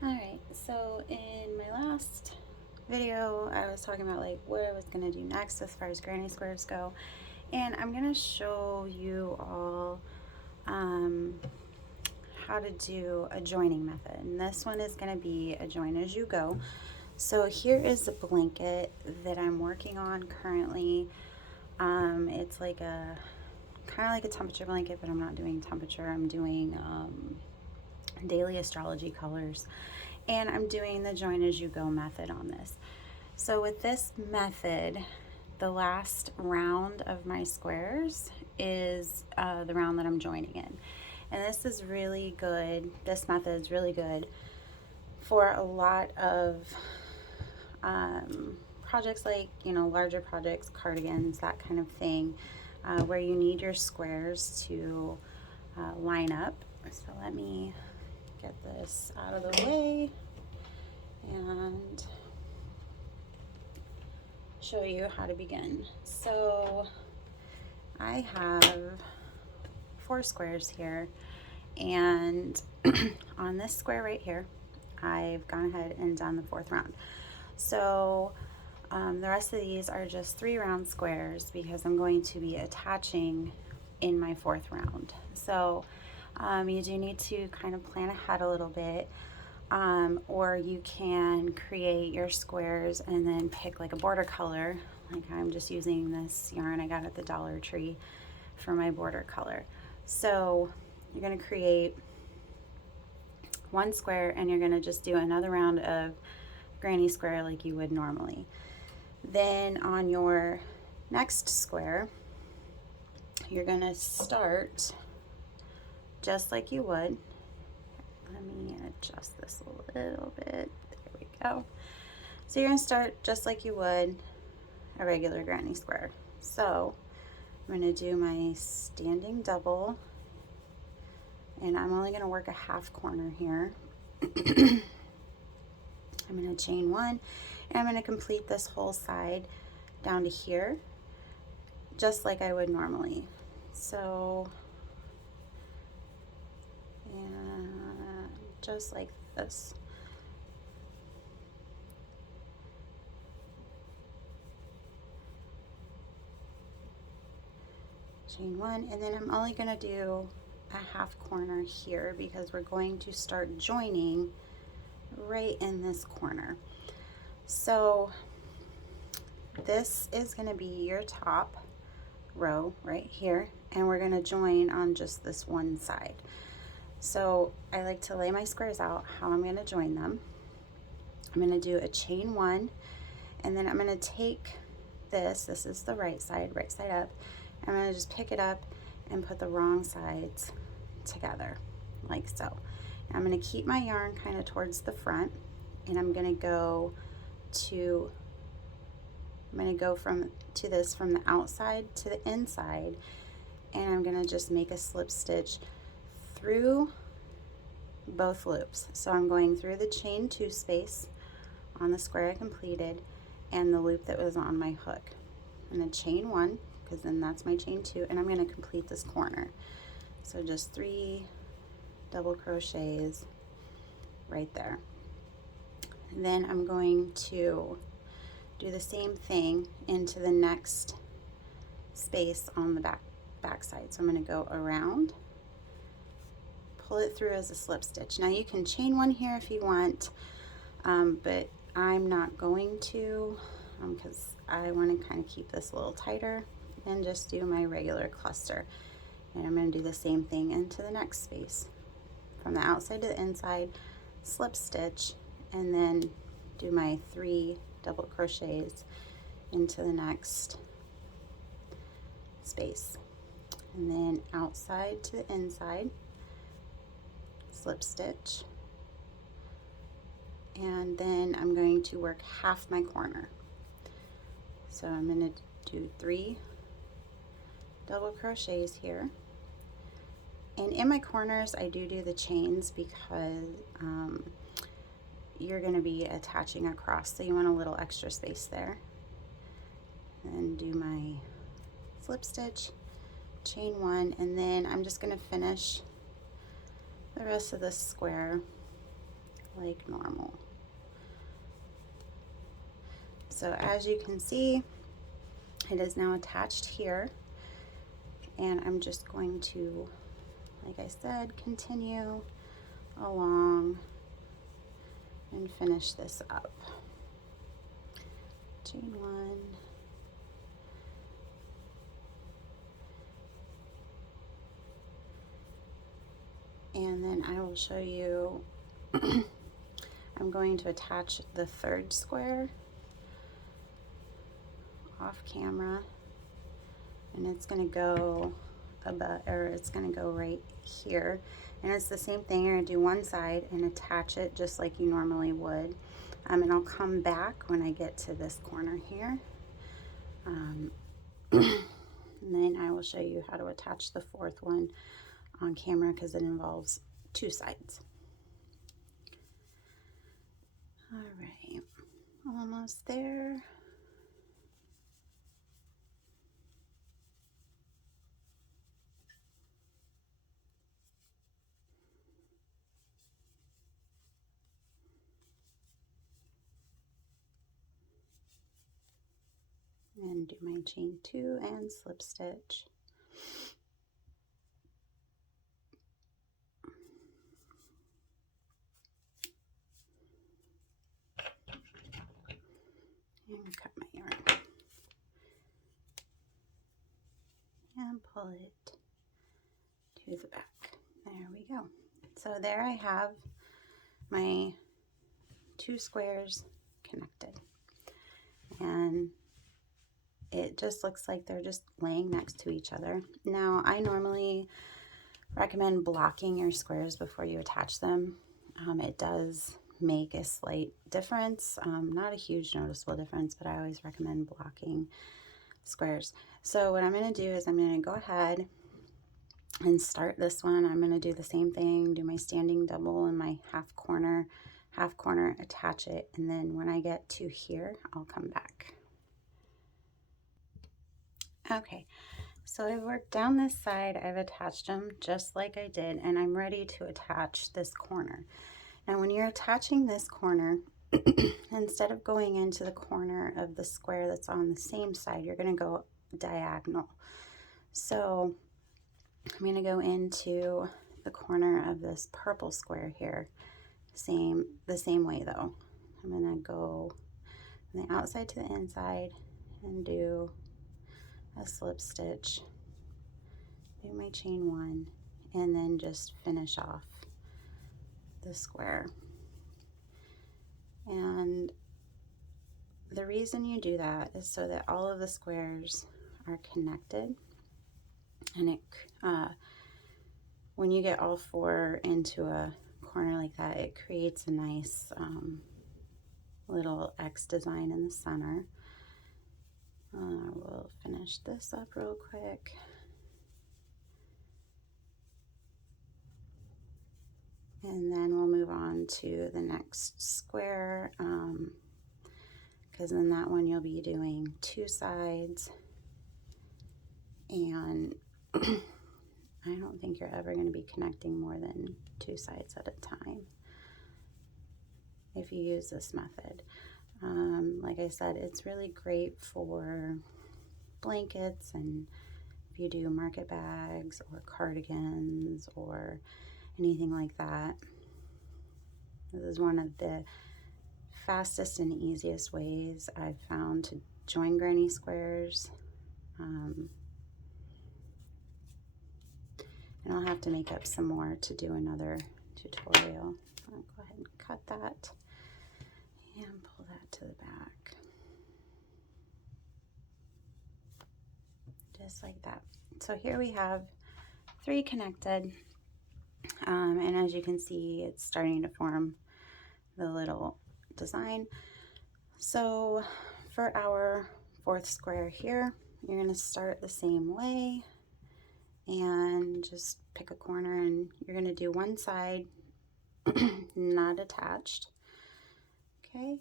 Alright, so in my last video, I was talking about like what I was going to do next as far as granny squares go. And I'm going to show you all how to do a joining method. And this one is going to be a join as you go. So here is the blanket that I'm working on currently. It's like a kind of like a temperature blanket, but I'm not doing temperature. I'm doing daily astrology colors, and I'm doing the join as you go method on this. So with this method, the last round of my squares is the round that I'm joining in. And this is really good. This method is really good for a lot of projects, like, you know, larger projects, cardigans, that kind of thing, where you need your squares to line up. So let me get this out of the way and show you how to begin. So I have 4 squares here, and on this square right here, I've gone ahead and done the 4th round. So the rest of these are just 3 round squares because I'm going to be attaching in my 4th round. So you do need to kind of plan ahead a little bit, or you can create your squares and then pick like a border color. Like I'm just using this yarn I got at the Dollar Tree for my border color. So you're going to create 1 square and you're going to just do another round of granny square like you would normally. Then on your next square, you're going to start just like you would. Let me adjust this a little bit. There we go. So you're going to start just like you would a regular granny square. So I'm going to do my standing double, and I'm only going to work a half corner here. I'm going to chain 1, and I'm going to complete this whole side down to here just like I would normally. So just like this. Chain 1, and then I'm only going to do a half corner here because we're going to start joining right in this corner. So this is going to be your top row right here, and we're going to join on just this one side. So I like to lay my squares out how I'm going to join them. I'm going to do a chain 1, and then I'm going to take this is the right side up. I'm going to just pick it up and put the wrong sides together like so. I'm going to keep my yarn kind of towards the front, and I'm going to go from the outside to the inside, and I'm going to just make a slip stitch through both loops. So I'm going through the chain 2 space on the square I completed and the loop that was on my hook. I'm going to chain 1 because then that's my chain 2, and I'm going to complete this corner. So just 3 double crochets right there. And then I'm going to do the same thing into the next space on the back side. So I'm going to go around, pull it through as a slip stitch. Now you can chain 1 here if you want, but I'm not going to because I want to kind of keep this a little tighter and just do my regular cluster. And I'm going to do the same thing into the next space. From the outside to the inside, slip stitch, and then do my 3 double crochets into the next space. And then outside to the inside, slip stitch, and then I'm going to work half my corner. So I'm going to do 3 double crochets here, and in my corners I do the chains because you're going to be attaching across, so you want a little extra space there. And do my slip stitch, chain 1, and then I'm just going to finish the rest of this square like like normal. So as you can see, it is now attached here, and I'm just going to, like I said, continue along and finish this up. Chain one, and then I will show you I'm going to attach the third square off camera, and it's going to go above, or it's going to go right here, and it's the same thing. You're going to do one side and attach it just like you normally would, and I'll come back when I get to this corner here, and then I will show you how to attach the fourth one on camera because it involves two sides. All right, almost there. And do my chain two and slip stitch. And cut my yarn. And pull it to the back. There we go. So there I have my two squares connected. And it just looks like they're just laying next to each other. Now, I normally recommend blocking your squares before you attach them. It does make a slight difference, not a huge noticeable difference, but I always recommend blocking squares. So what I'm going to do is I'm going to go ahead and start this one. I'm going to do the same thing, do my standing double in my half corner, attach it, and then when I get to here, I'll come back. Okay, so I've worked down this side, I've attached them just like I did, and I'm ready to attach this corner. Now when you're attaching this corner, instead of going into the corner of the square that's on the same side, you're going to go diagonal. So I'm going to go into the corner of this purple square here, the same way though. I'm going to go from the outside to the inside and do a slip stitch, do my chain one, and then just finish off the square. And the reason you do that is so that all of the squares are connected, and it when you get all four into a corner like that, it creates a nice little X design in the center. We'll finish this up real quick. And then we'll move on to the next square, because in that one you'll be doing two sides, and I don't think you're ever going to be connecting more than two sides at a time if you use this method. Like I said, it's really great for blankets, and if you do market bags or cardigans or anything like that. This is one of the fastest and easiest ways I've found to join granny squares. And I'll have to make up some more to do another tutorial. I'll go ahead and cut that and pull that to the back. Just like that. So here we have three connected, and as you can see, it's starting to form the little design. So for our fourth square here, you're going to start the same way and just pick a corner, and you're going to do one side not attached. Okay,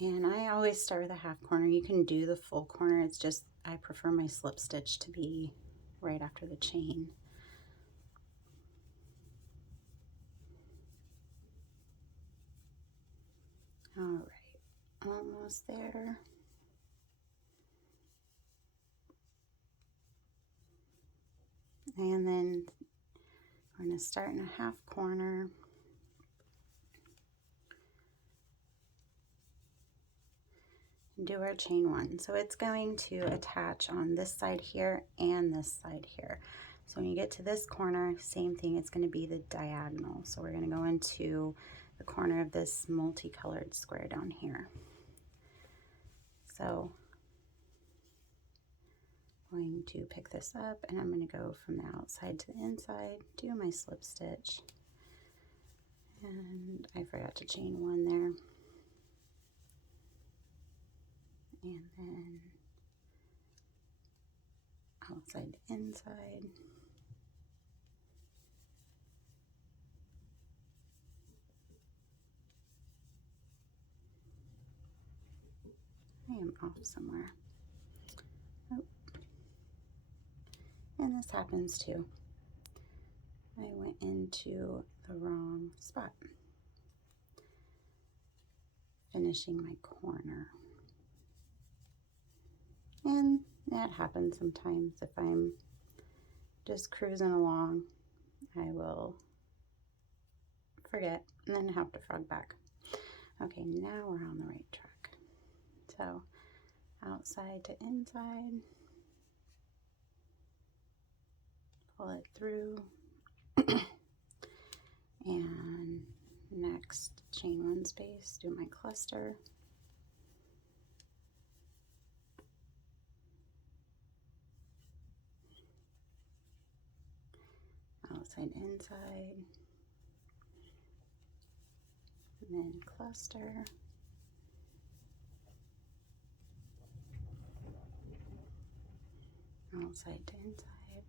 and I always start with a half corner. You can do the full corner, it's just I prefer my slip stitch to be right after the chain. All right, almost there. And then we're going to start in a half corner. And do our chain one. So it's going to attach on this side here and this side here. So when you get to this corner, same thing, it's going to be the diagonal. So we're going to go into the corner of this multicolored square down here. So I'm going to pick this up and I'm going to go from the outside to the inside, do my slip stitch, and I forgot to chain one there, and then outside to inside, I am off somewhere. Oh. And this happens too. I went into the wrong spot, finishing my corner. And that happens sometimes. If I'm just cruising along, I will forget and then have to frog back. Okay, now we're on the right track. So outside to inside, pull it through, and next chain one space, do my cluster, outside inside, and then cluster, outside to inside,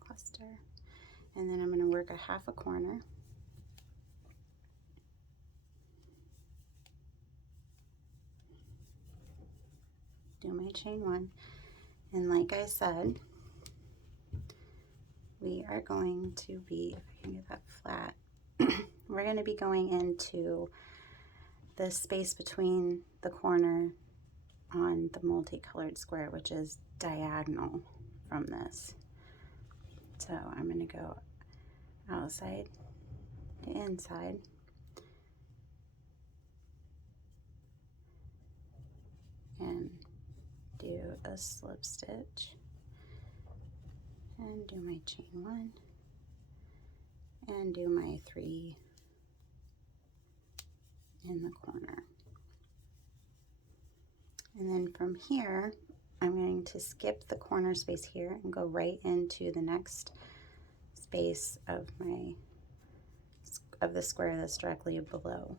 cluster, and then I'm going to work a half a corner. Do my chain one, and like I said, we are going to be, if I can get that flat, we're going to be going into the space between the corner on the multicolored square, which is diagonal from this. So I'm going to go outside to inside, and do a slip stitch and do my chain one and do my 3 in the corner. And then from here, I'm going to skip the corner space here and go right into the next space of the square that's directly below,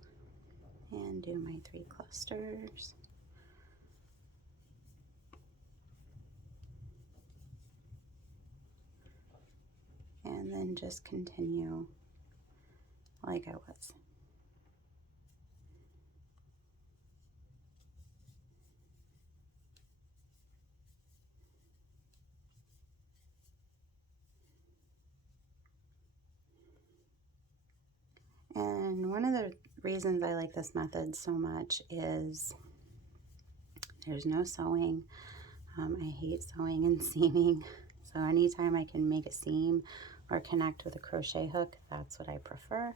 and do my 3 clusters. And then just continue like I was. And one of the reasons I like this method so much is there's no sewing. I hate sewing and seaming, so anytime I can make a seam or connect with a crochet hook, that's what I prefer.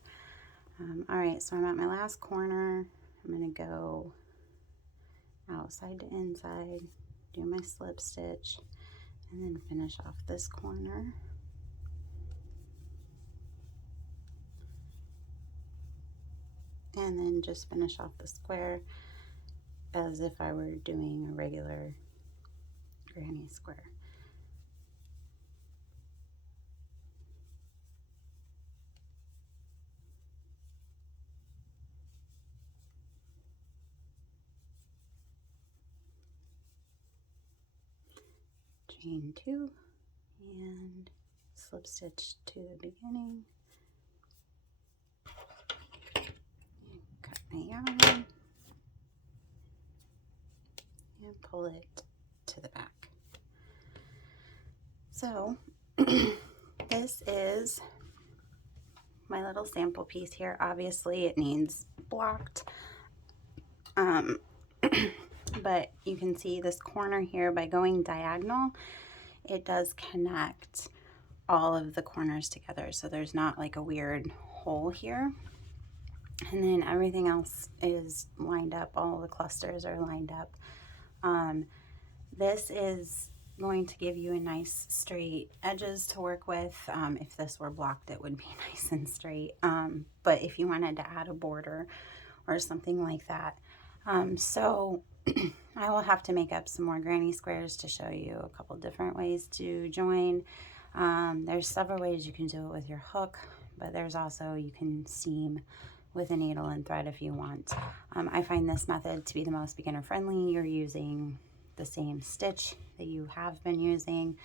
All right, so I'm at my last corner. I'm going to go outside to inside, do my slip stitch, and then finish off this corner. And then just finish off the square as if I were doing a regular granny square. Chain 2 and slip stitch to the beginning, and cut my yarn and pull it to the back. So this is my little sample piece here. Obviously it needs blocked, But you can see this corner here, by going diagonal, it does connect all of the corners together. So there's not like a weird hole here. And then everything else is lined up. All the clusters are lined up. This is going to give you a nice straight edges to work with. If this were blocked, it would be nice and straight. But if you wanted to add a border or something like that. So I will have to make up some more granny squares to show you a couple different ways to join. There's several ways you can do it with your hook, but there's also, you can seam with a needle and thread if you want. I find this method to be the most beginner friendly. You're using the same stitch that you have been using.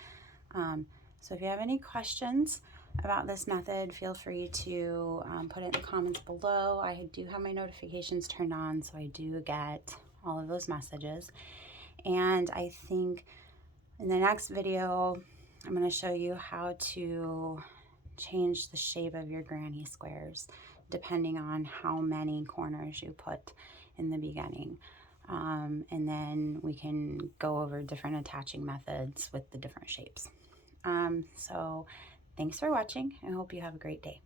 So if you have any questions about this method, feel free to put it in the comments below. I do have my notifications turned on, so I do get all of those messages. And I think in the next video, I'm going to show you how to change the shape of your granny squares depending on how many corners you put in the beginning. And then we can go over different attaching methods with the different shapes. So thanks for watching. I hope you have a great day.